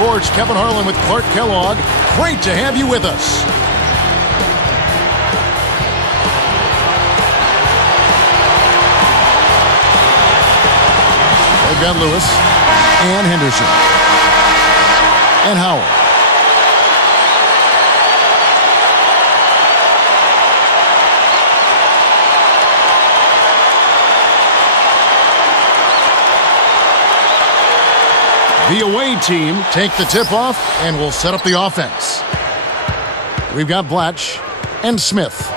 Sports. Kevin Harlan with Clark Kellogg. Great to have you with us. They've got Lewis and Henderson and Howard. The away team take the tip-off and will set up the offense. We've got Blatch and Smith.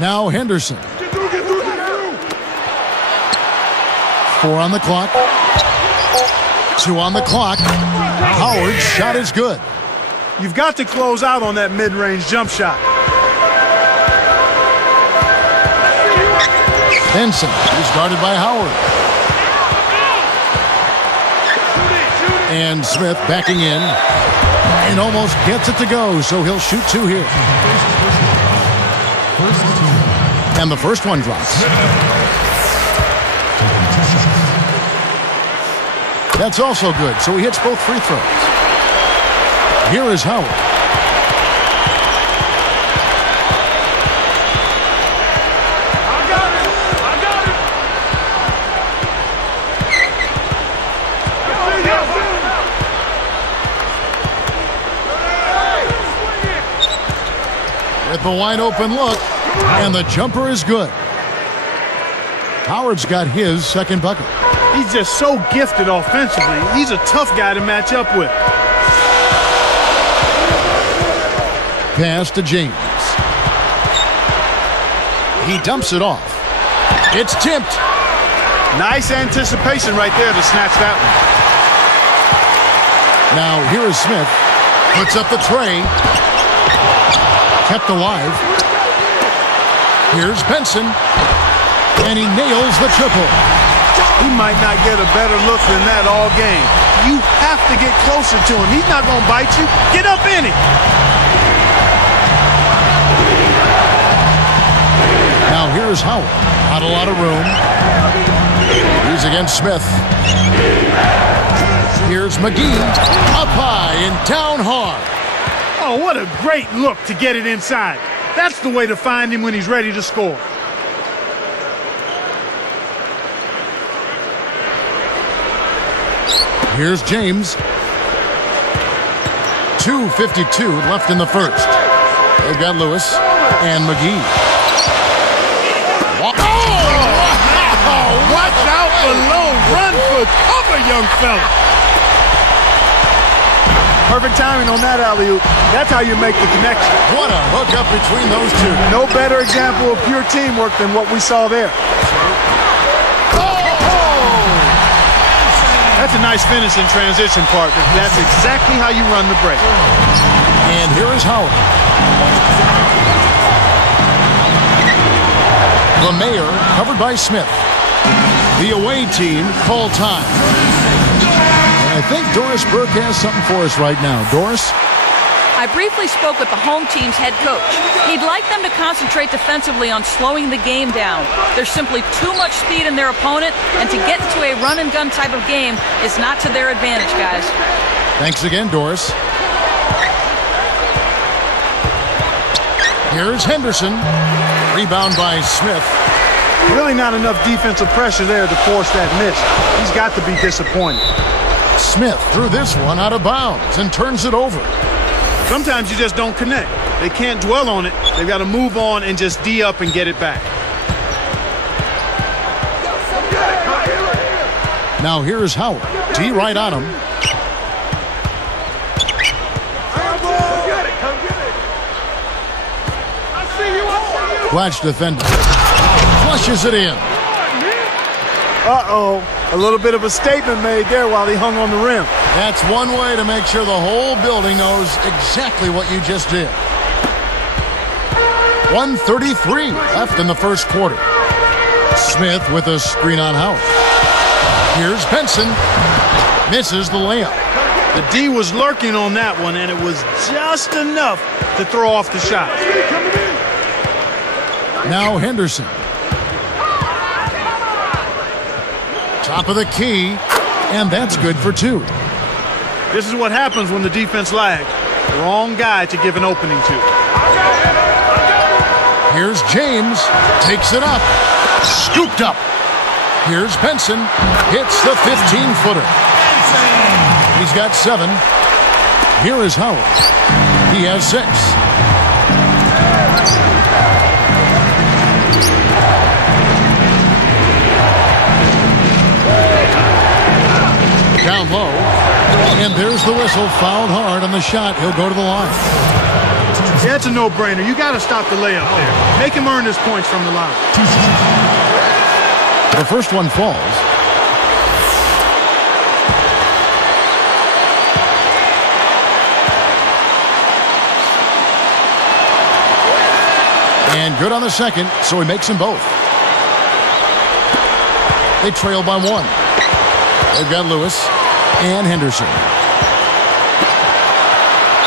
Now Henderson. 4 on the clock. 2 on the clock. Howard's shot is good. You've got to close out on that mid-range jump shot. Benson is guarded by Howard. And Smith backing in and almost gets it to go, so he'll shoot 2 here. And the first one drops. That's also good, so he hits both free throws. Here is Howard. With the wide open look, and the jumper is good. Howard's got his second bucket. He's just so gifted offensively. He's a tough guy to match up with. Pass to James. He dumps it off. It's tipped. Nice anticipation right there to snatch that one. Now here is Smith. Puts up the tray. Kept alive. Here's Benson. And he nails the triple. He might not get a better look than that all game. You have to get closer to him. He's not going to bite you. Get up in it. Now here's Howard. Not a lot of room. He's against Smith. Here's McGee. Up high and down hard. Oh, what a great look to get it inside. That's the way to find him when he's ready to score. Here's James. 2:52 left in the first. They've got Lewis and McGee. Oh! Watch out below. Run for cover, young fella. Perfect timing on that alley-oop. That's how you make the connection. What a hookup between those two. No better example of pure teamwork than what we saw there. That's a nice finish in transition, partner. That's exactly how you run the break. And here is Howard. The Mayor covered by Smith. The away team called time. I think Doris Burke has something for us right now. Doris? I briefly spoke with the home team's head coach. He'd like them to concentrate defensively on slowing the game down. There's simply too much speed in their opponent, and to get into a run-and-gun type of game is not to their advantage, guys. Thanks again, Doris. Here's Henderson. Rebound by Smith. Really not enough defensive pressure there to force that miss. He's got to be disappointed. Smith threw this one out of bounds and turns it over. Sometimes you just don't connect. They can't dwell on it. They've got to move on and just D up and get it back. Now here is Howard. D right on him. Blatch defender. Flushes it in. Uh-oh. A little bit of a statement made there while he hung on the rim. That's one way to make sure the whole building knows exactly what you just did. 1:33 left in the first quarter. Smith with a screen on Howard. Here's Benson. Misses the layup. The D was lurking on that one, and it was just enough to throw off the shot. Now Henderson. Top of the key, and that's good for 2. This is what happens when the defense lags. Wrong guy to give an opening to. Here's James, takes it up, scooped up. Here's Benson, hits the 15-footer. He's got 7. Here is Howard. He has 6. Down low, and there's the whistle. Fouled hard on the shot. He'll go to the line. Yeah, it's a no-brainer. You got to stop the layup there. Make him earn his points from the line. The first one falls. And good on the second, so he makes them both. They trail by 1. They've got Lewis and Henderson.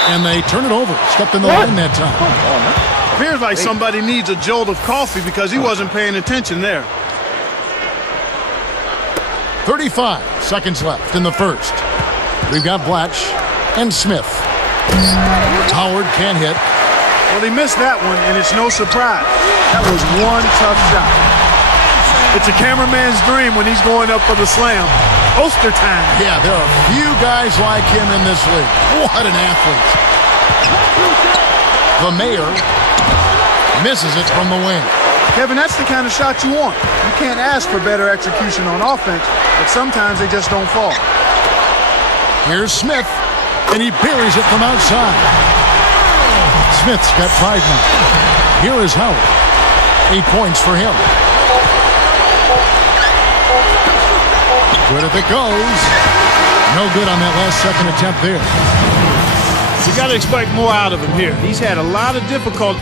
And they turn it over. Stepped in the line that time. Appears like somebody needs a jolt of coffee because he wasn't paying attention there. 35 seconds left in the first. We've got Blatch and Smith. Howard can't hit. Well, he missed that one, and it's no surprise. That was one tough shot. It's a cameraman's dream when he's going up for the slam. Poster time. Yeah, there are few guys like him in this league. What an athlete. The mayor misses it from the wing. Kevin, that's the kind of shot you want. You can't ask for better execution on offense, but sometimes they just don't fall. Here's Smith, and he buries it from outside. Smith's got 5 now. Here is Howard. 8 points for him. Good if it goes. No good on that last second attempt there. You got to expect more out of him here. He's had a lot of difficulty.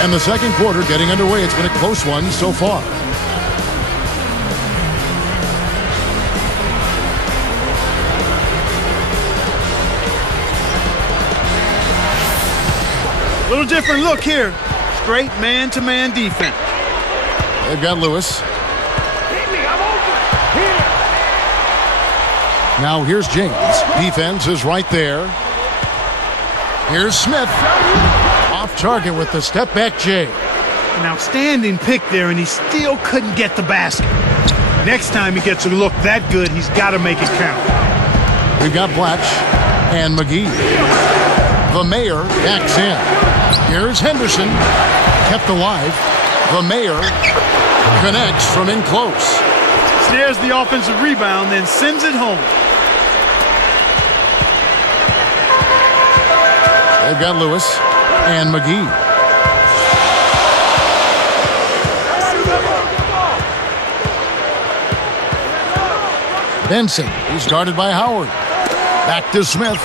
And the second quarter getting underway. It's been a close one so far. Little different look here. Straight man-to-man defense. They've got Lewis. Now here's James. Defense is right there. Here's Smith. Off target with the step-back J. An outstanding pick there, and he still couldn't get the basket. Next time he gets a look that good, he's got to make it count. We've got Blatch and McGee. The mayor backs in. Here's Henderson, kept alive. The mayor connects from in close. Snares the offensive rebound, then sends it home. They've got Lewis and McGee. Benson, he's guarded by Howard. Back to Smith.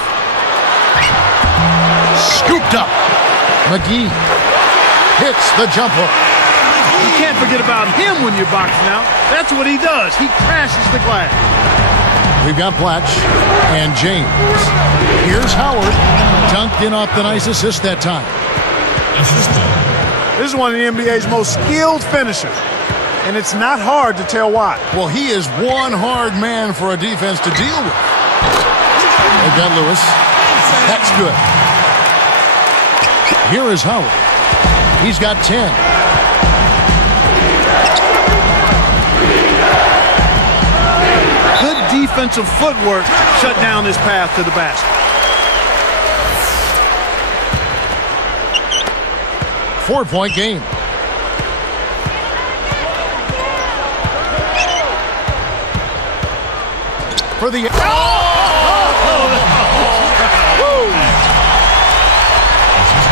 Scooped up. McGee hits the jump hook. You can't forget about him when you're boxing out. That's what he does. He crashes the glass. We've got Blatch and James. Here's Howard. Dunked in off the nice assist that time. This is one of the NBA's most skilled finishers. And it's not hard to tell why. Well, he is one hard man for a defense to deal with. They've got Lewis. That's good. Here is Howard. He's got 10. Good defensive footwork shut down his path to the basket. 4-point game. For the...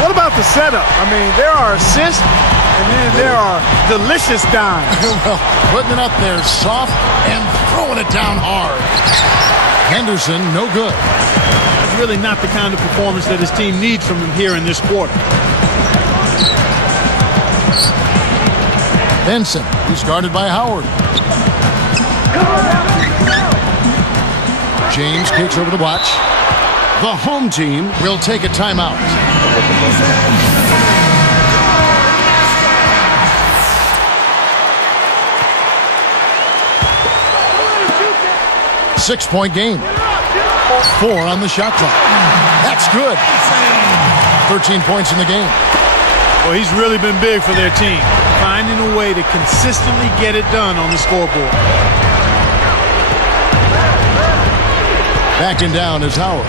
What about the setup? I mean, there are assists, and then there are delicious dimes. Well, putting it up there soft and throwing it down hard. Henderson, no good. That's really not the kind of performance that his team needs from him here in this quarter. Benson, he's guarded by Howard. James kicks over to Blatch. The home team will take a timeout. Six-point game. 4 on the shot clock. That's good. 13 points in the game. Well, he's really been big for their team, finding a way to consistently get it done on the scoreboard. Backing down is Howard.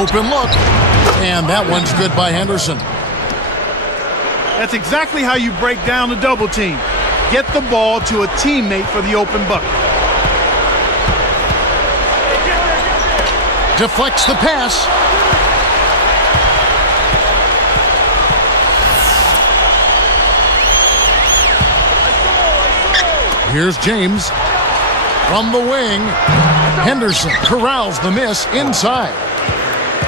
Open look. And that one's good by Henderson. That's exactly how you break down the double team. Get the ball to a teammate for the open bucket. Deflects the pass. Here's James. From the wing, Henderson corrals the miss inside.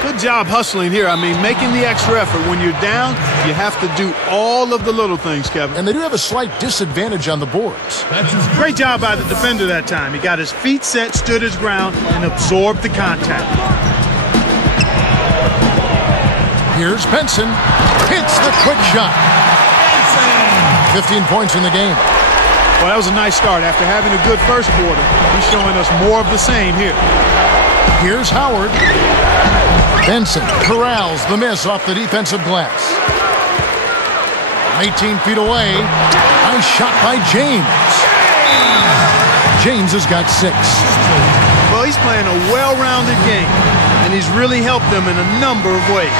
Good job hustling here. I mean, making the extra effort. When you're down, you have to do all of the little things, Kevin. And they do have a slight disadvantage on the boards. Great job by the defender that time. He got his feet set, stood his ground, and absorbed the contact. Here's Benson. Hits the quick shot. 15 points in the game. Well, that was a nice start. After having a good first quarter, he's showing us more of the same here. Here's Howard. Benson corrals the miss off the defensive glass. 18 feet away. Nice shot by James. James has got 6. Well, he's playing a well-rounded game, and he's really helped them in a number of ways.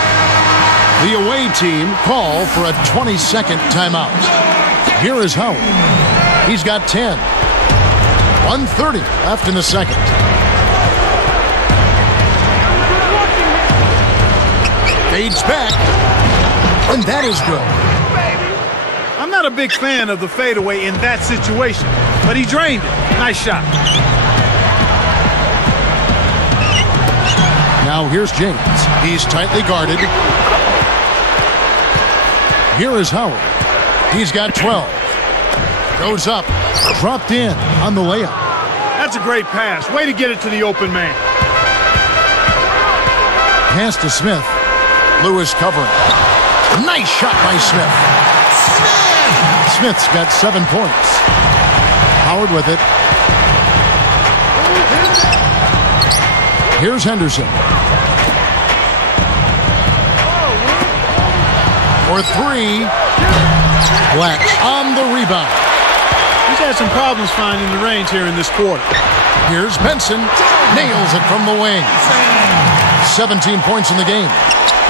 The away team call for a 20-second timeout. Here is Howard. He's got 10. 1:30 left in the second. Fades back. And that is good. I'm not a big fan of the fadeaway in that situation, but he drained it. Nice shot. Now here's James. He's tightly guarded. Here is Howard. He's got 12. Goes up. Dropped in on the layup. That's a great pass. Way to get it to the open man. Pass to Smith. Lewis covering. Nice shot by Smith. Smith's got 7 points. Howard with it. Here's Henderson. For 3. Black on the rebound. He's had some problems finding the range here in this quarter. Here's Benson. Nails it from the wing. 17 points in the game.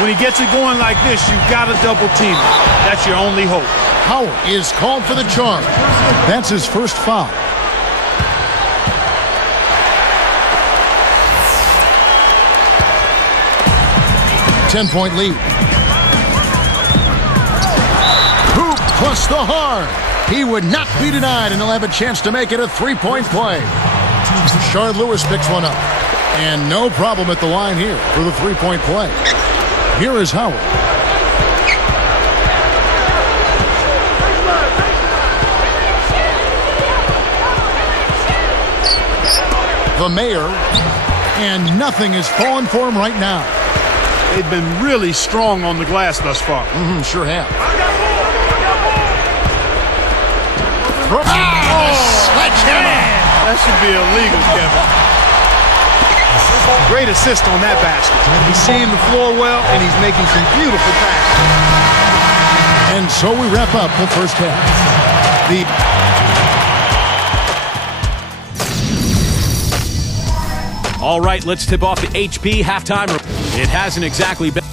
When he gets it going like this, you've got to double team him. That's your only hope. Howard is called for the charge. That's his first foul. Ten-point lead. Hoop plus the hard. He would not be denied, and he'll have a chance to make it a three-point play. Shard Lewis picks one up. And no problem at the line here for the three-point play. Here is Howard. The mayor, and nothing is falling for him right now. They've been really strong on the glass thus far. Sure have. Sledgehammer! That should be illegal, Kevin. Great assist on that basket. He's seeing the floor well, and he's making some beautiful passes. And so we wrap up the first half. All right, let's tip off the HP halftime. It hasn't exactly been.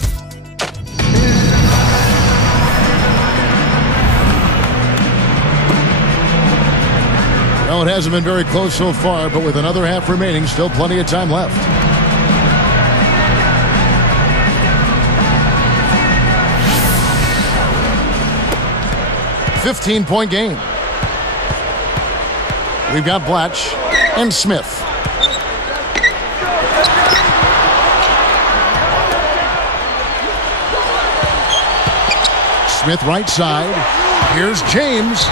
Well, it hasn't been very close so far, but with another half remaining, still plenty of time left. $15-point game. We've got Blatch and Smith. Smith right side. Here's James.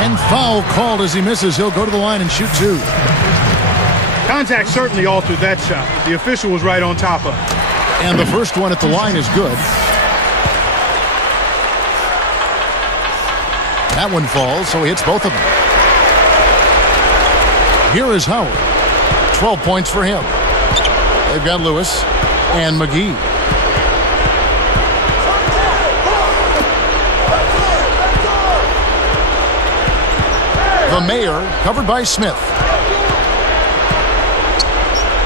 And foul called as he misses. He'll go to the line and shoot 2. Contact certainly altered that shot. The official was right on top of it. And the first one at the line is good. That one falls, so he hits both of them. Here is Howard. 12 points for him. They've got Lewis and McGee. The Mayor, covered by Smith.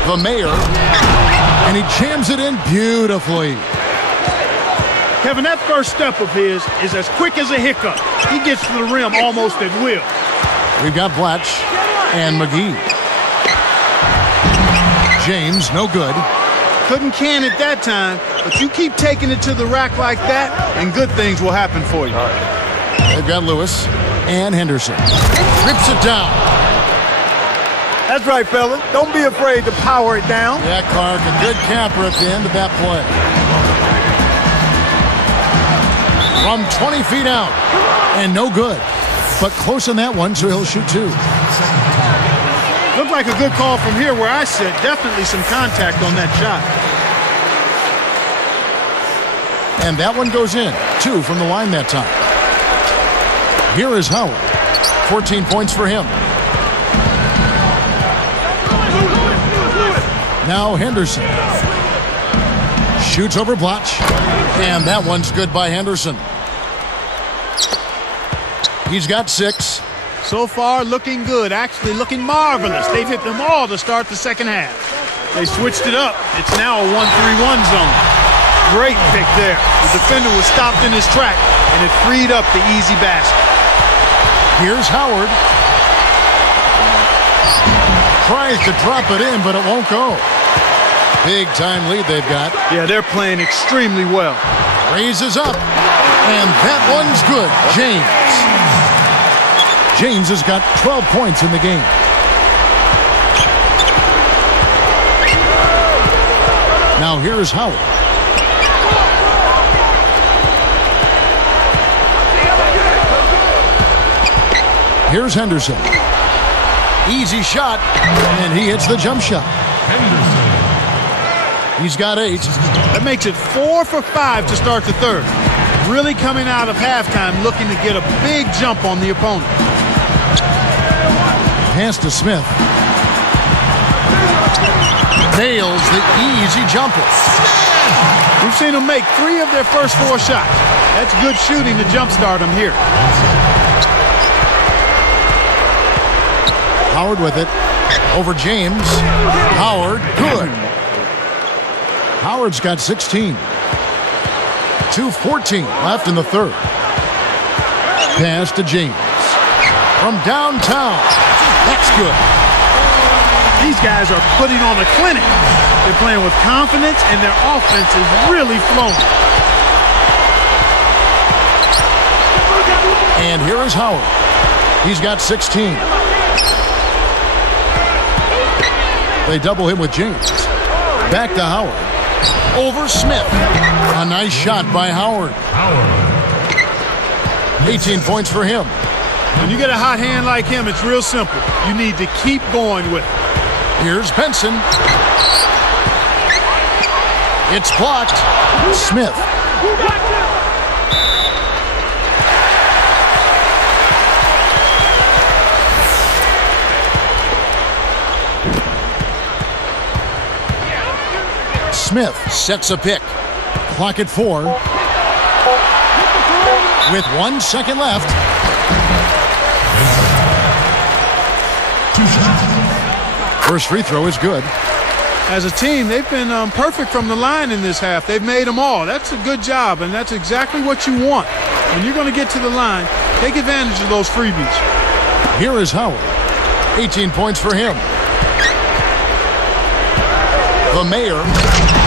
The Mayor, and he jams it in beautifully. Kevin, that first step of his is as quick as a hiccup. He gets to the rim almost at will. We've got Blatch and McGee. James, no good. Couldn't can it that time, but you keep taking it to the rack like that, and good things will happen for you. They've got Lewis and Henderson. Rips it down. That's right, fella. Don't be afraid to power it down. Yeah, Clark, a good capper at the end of that play. From 20 feet out, and no good. But close on that one, so he'll shoot two. Looked like a good call from here where I sit. Definitely some contact on that shot. And that one goes in. 2 from the line that time. Here is Howard. 14 points for him. Now Henderson. Shoots over Blatch. And that one's good by Henderson. He's got 6. So far, looking good. Actually, looking marvelous. They've hit them all to start the second half. They switched it up. It's now a 1-3-1 zone. Great pick there. The defender was stopped in his track, and it freed up the easy basket. Here's Howard. Tries to drop it in, but it won't go. Big time lead they've got. Yeah, they're playing extremely well. Raises up, and that one's good. James has got 12 points in the game. Now here's Howard. Here's Henderson. Easy shot, and he hits the jump shot. He's got 8. That makes it 4 for 5 to start the third. Really coming out of halftime looking to get a big jump on the opponent. Pass to Smith. Nails the easy jumper. We've seen them make 3 of their first 4 shots. That's good shooting to jumpstart them here. Howard with it. Over James. Howard, good. Howard's got 16. 2:14 left in the third. Pass to James. From downtown. That's good. These guys are putting on a clinic. They're playing with confidence, and their offense is really flowing. And here is Howard. He's got 16. They double him with James. Back to Howard. Over Smith. A nice shot by Howard. 18 points for him. When you get a hot hand like him, it's real simple. You need to keep going with it. Here's Benson. It's blocked. Smith. Smith sets a pick. Clock at 4. With 1 second left. First free throw is good. As a team, they've been perfect from the line in this half. They've made them all. That's a good job, and that's exactly what you want. When you're going to get to the line, take advantage of those freebies. Here is Howard. 18 points for him. The Mayor,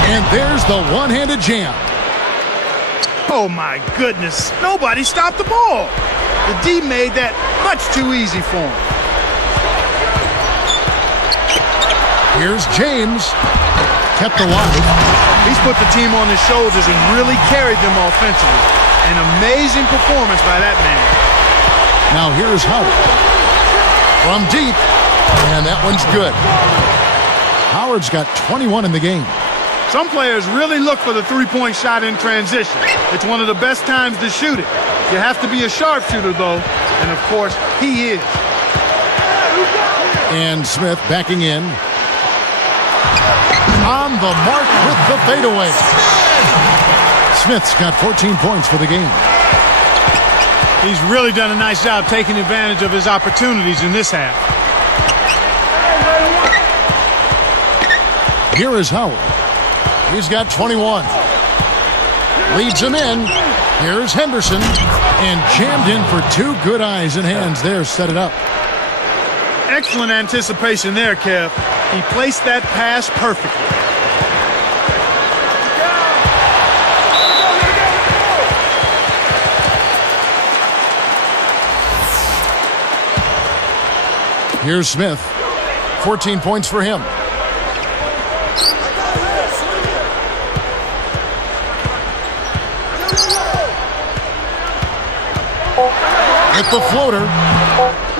and there's the one-handed jam. Oh, my goodness. Nobody stopped the ball. The D made that much too easy for him. Here's James. Kept alive. He's put the team on his shoulders and really carried them offensively. An amazing performance by that man. Now here's Howard. From deep, and that one's good. Howard's got 21 in the game. Some players really look for the three-point shot in transition. It's one of the best times to shoot it. You have to be a sharpshooter, though, and of course, he is. And Smith backing in. On the mark with the fadeaway. Smith's got 14 points for the game. He's really done a nice job taking advantage of his opportunities in this half. Here is Howard. He's got 21. Leads him in. Here's Henderson. And jammed in for two good eyes and hands there. Set it up. Excellent anticipation there, Kev. He placed that pass perfectly. Here's Smith. 14 points for him. With the floater,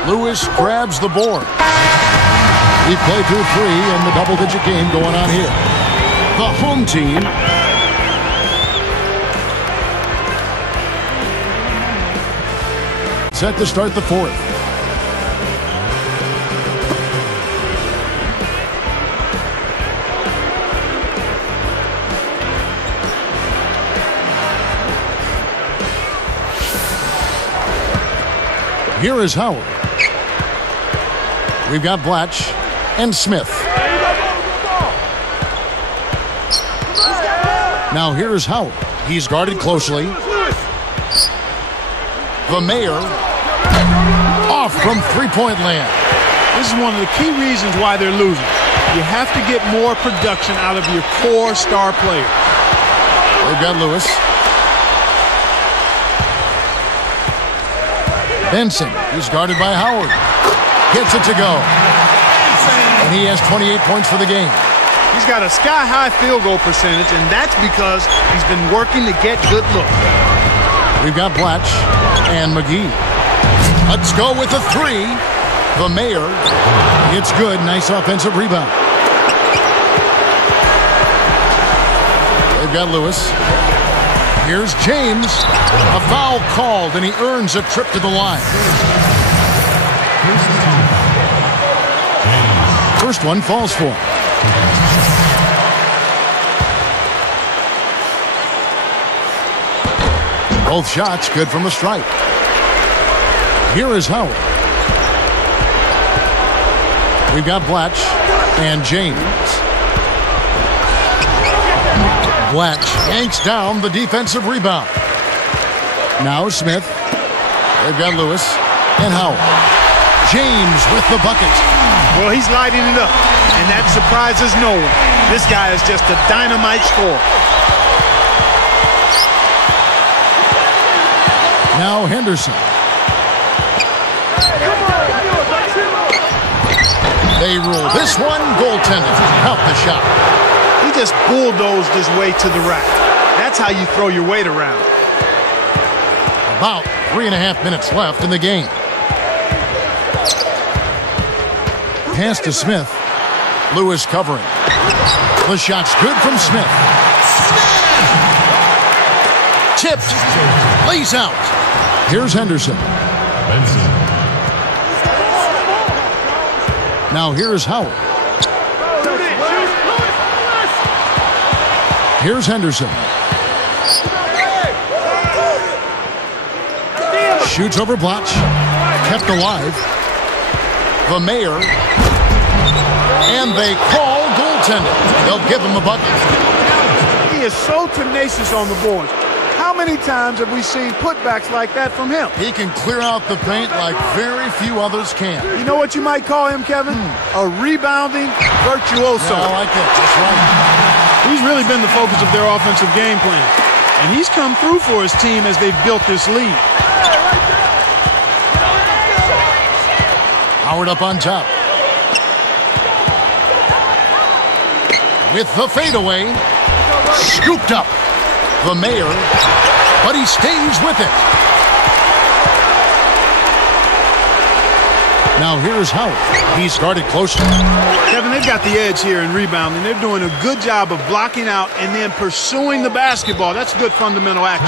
Lewis grabs the board. We play through 3 and the double-digit game going on here. The home team set to start the 4th. Here is Howard. We've got Blatch and Smith. Now here's Howard. He's guarded closely. The Mayor off from three-point land. This is one of the key reasons why they're losing. You have to get more production out of your core star players. They've got Lewis. Benson, he's guarded by Howard. Gets it to go. And he has 28 points for the game. He's got a sky-high field goal percentage, and that's because he's been working to get good looks. We've got Blatch and McGee. Let's go with the 3. The Mayor. It's good. Nice offensive rebound. They've got Lewis. Here's James. A foul called, and he earns a trip to the line. First one falls for him. Both shots good from the stripe. Here is Howard. We've got Blatch and James. Blatch yanks down the defensive rebound. Now Smith. They've got Lewis and Howard. James with the bucket. Well, he's lighting it up, and that surprises no one. This guy is just a dynamite scorer. Now Henderson. They rule this one goaltending. Help the shot. He just bulldozed his way to the rack. That's how you throw your weight around. About 3.5 minutes left in the game. Pass to Smith. Lewis covering. The shot's good from Smith. Tipped. Lays out. Here's Henderson. Now here's Howard. Here's Henderson. Shoots over Blatch. Kept alive. The Mayor. And they call goaltending. They'll give him a bucket. He is so tenacious on the boards. How many times have we seen putbacks like that from him? He can clear out the paint like very few others can. You know what you might call him, Kevin? A rebounding virtuoso. Yeah, I like that. That's right. He's really been the focus of their offensive game plan. And he's come through for his team as they've built this lead. Howard up on top. With the fadeaway. Scooped up. The Mayor. But he stays with it. Now here's Howard. He started closely. Kevin, they've got the edge here in rebounding. They're doing a good job of blocking out and then pursuing the basketball. That's good fundamental action.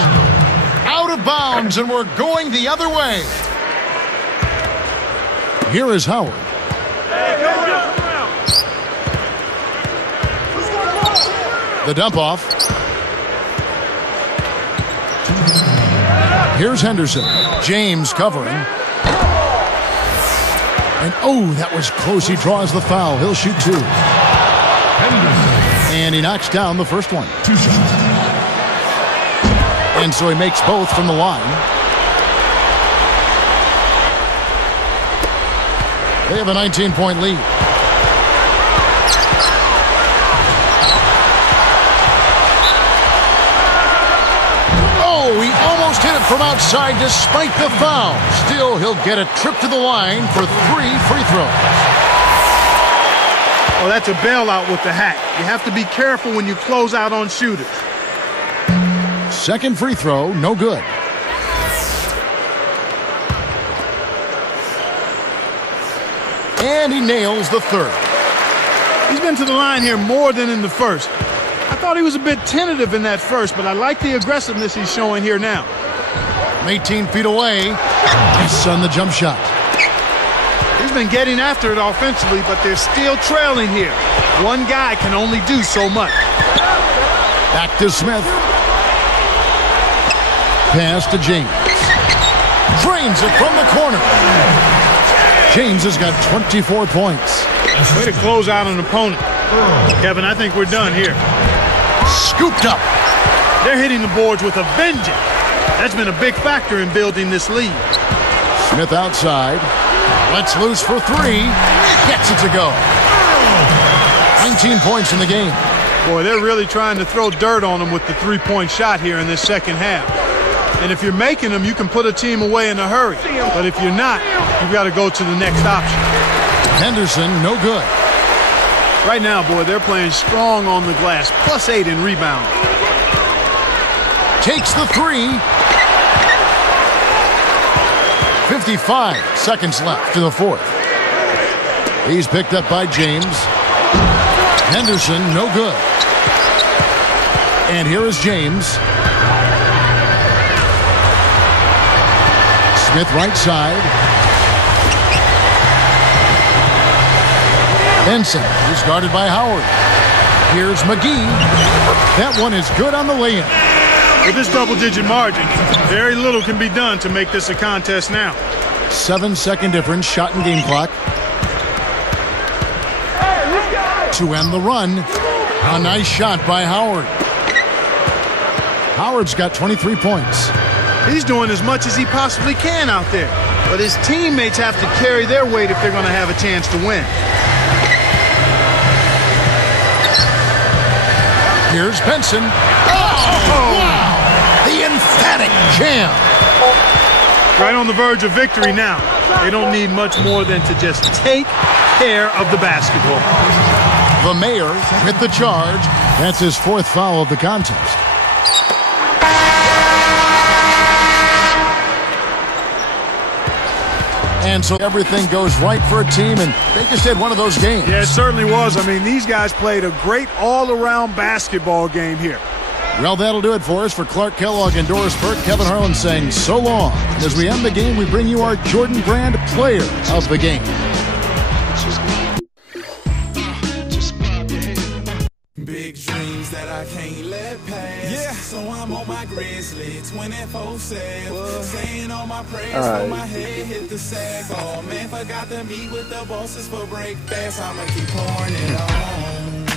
Out of bounds, and we're going the other way. Here is Howard. The dump off. Here's Henderson. James covering. And oh, that was close. He draws the foul. He'll shoot two. And he knocks down the first one. 2 shots. And so he makes both from the line. They have a 19-point lead. Oh, he almost hit it from outside despite the foul. Still, he'll get a trip to the line for 3 free throws. Oh, that's a bailout with the hack. You have to be careful when you close out on shooters. Second free throw, no good. And he nails the third. He's been to the line here more than in the first. I thought he was a bit tentative in that first, but I like the aggressiveness he's showing here now. 18 feet away. He's on the jump shot. He's been getting after it offensively, but they're still trailing here. One guy can only do so much. Back to Smith. Pass to James. Drains it from the corner. James has got 24 points. Way to close out an opponent. Kevin, I think we're done here. Scooped up. They're hitting the boards with a vengeance. That's been a big factor in building this lead. Smith outside. Lets loose for three. Gets it to go. 19 points in the game. Boy, they're really trying to throw dirt on them with the three-point shot here in this second half. And if you're making them, you can put a team away in a hurry. But if you're not, you've got to go to the next option. Henderson, no good. Right now, boy, they're playing strong on the glass. +8 in rebound. Takes the three. 55 seconds left to the fourth. He's picked up by James. Henderson, no good. And here is James. Smith right side. Benson is guarded by Howard. Here's McGee. That one is good on the lay-in. With this double-digit margin, very little can be done to make this a contest now. 7-second difference, shot and game clock. To end the run, a nice shot by Howard. Howard's got 23 points. He's doing as much as he possibly can out there. But his teammates have to carry their weight if they're going to have a chance to win. Here's Benson. Oh, wow! The emphatic jam. Right on the verge of victory now. They don't need much more than to just take care of the basketball. The mayor with the charge. That's his fourth foul of the contest. And so everything goes right for a team, and they just had one of those games. Yeah, it certainly was. I mean, these guys played a great all-around basketball game here. Well, that'll do it for us. For Clark Kellogg and Doris Burke, Kevin Harlan saying so long. And as we end the game, we bring you our Jordan Brand Player of the Game. Big dreams that I can't let pass. Yeah. So I'm on my grizzly 24/7. Saying all my prayers for my head hit the sack. Oh man, forgot to meet with the bosses for break fast. I'ma keep pouring it on.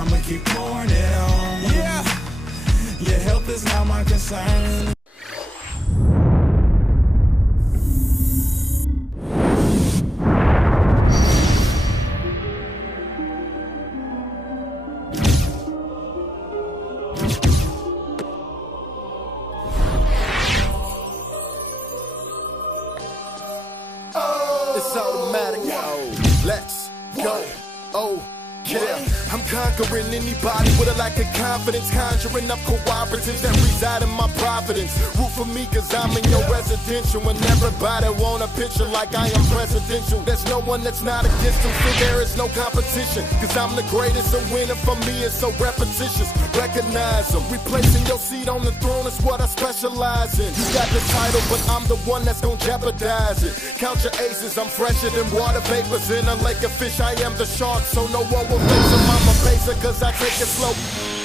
I'ma keep pouring it on. Yeah. Your health is not my concern. It's automatic. Let's go. Oh, yeah. I'm conquering anybody with a lack of confidence, conjuring up cooperatives that reside in my providence. Root for me cause I'm in your residential, and everybody want a picture like I am presidential. There's no one that's not against them, so there is no competition, cause I'm the greatest, and winning for me is so repetitious. Recognize them, replacing your seat on the throne is what I specialize in. You got the title, but I'm the one that's gonna jeopardize it. Count your aces, I'm fresher than water vapors in a lake of fish. I am the shark, so no one will face them. I'm a pacer cause I take it slow.